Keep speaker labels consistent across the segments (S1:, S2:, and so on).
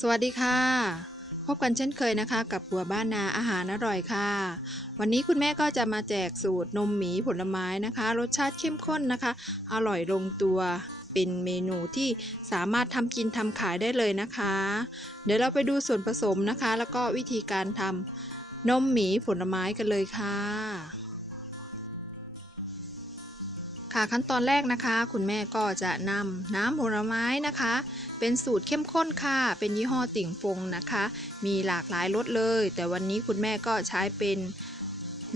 S1: สวัสดีค่ะ พบกันเช่นเคยนะคะ กับบัวบ้านนาอาหารอร่อยค่ะ วันนี้คุณแม่ก็จะมาแจกสูตรนมหมีผลไม้นะคะ รสชาติเข้มข้นนะคะ อร่อยลงตัวเป็นเมนูที่สามารถทำกินทำขายได้เลยนะคะ เดี๋ยวเราไปดูส่วนผสมนะคะ แล้วก็วิธีการทำนมหมีผลไม้กันเลยค่ะ ค่ะขั้นตอนแรกนะคะ คุณแม่ก็จะนำน้ำผลไม้นะคะ เป็นสูตรเข้มข้นค่ะ เป็นยี่ห้อติ่งฟงนะคะ มีหลากหลายรสเลย แต่วันนี้คุณแม่ก็ใช้เป็น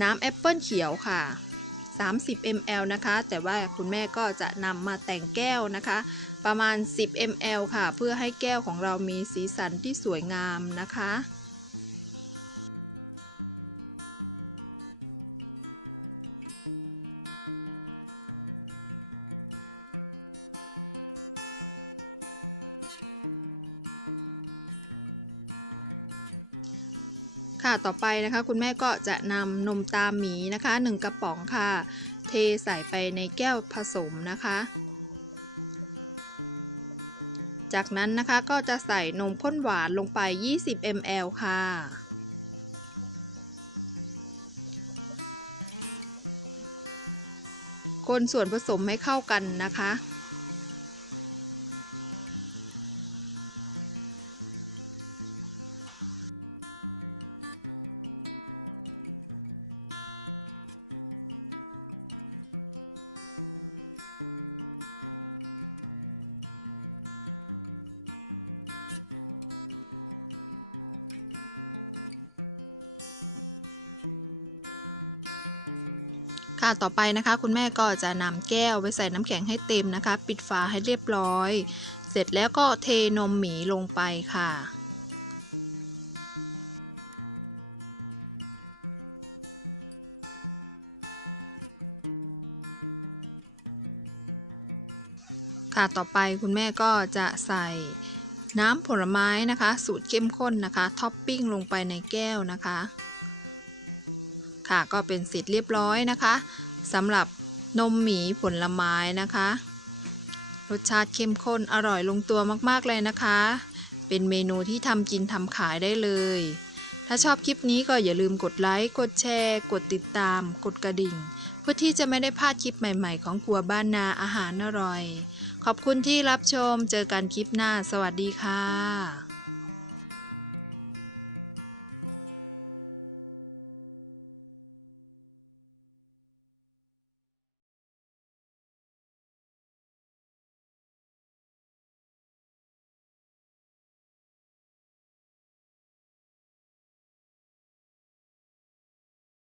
S1: น้ำแอปเปิลเขียวค่ะ 30 ml นะคะ แต่ว่าคุณแม่ก็จะนำมาแต่งแก้วนะคะ ประมาณ 10 ml ค่ะ เพื่อให้แก้วของเรามีสีสันที่สวยงามนะคะ ค่ะต่อไปนะคะคุณแม่ก็จะนำนมตาหมีนะคะ 1 กระป๋องค่ะ เทใส่ไปในแก้วผสมนะคะ จากนั้นนะคะก็จะใส่นมข้นหวานลงไป 20 ml ค่ะ คนส่วนผสมให้เข้ากันนะคะะต่อไปนะคะ คุณแม่ก็จะนำแก้วไปใส่น้ำแข็งให้เต็มนะคะ ปิดฝาให้เรียบร้อย เสร็จแล้วก็เทนมหมีลงไปค่ะค่ะต่อไปคุณแม่ก็จะใส่น้ำผลไม้นะคะ สูตรเข้มข้นนะคะท็อปปิ้งลงไปในแก้วนะคะ ค่ะ ก็เป็นเสร็จเรียบร้อยนะคะสำหรับนมหมีผลไม้นะคะ รสชาติเข้มข้นอร่อยลงตัวมากๆเลยนะคะ เป็นเมนูที่ทำกินทำขายได้เลย ถ้าชอบคลิปนี้ก็อย่าลืมกดไลค์กดแชร์ กดติดตาม กดกระดิ่ง เพื่อที่จะไม่ได้พลาดคลิปใหม่ๆ ของครัวบ้านนาอาหารอร่อย ขอบคุณที่รับชมเจอกันคลิปหน้า สวัสดีค่ะ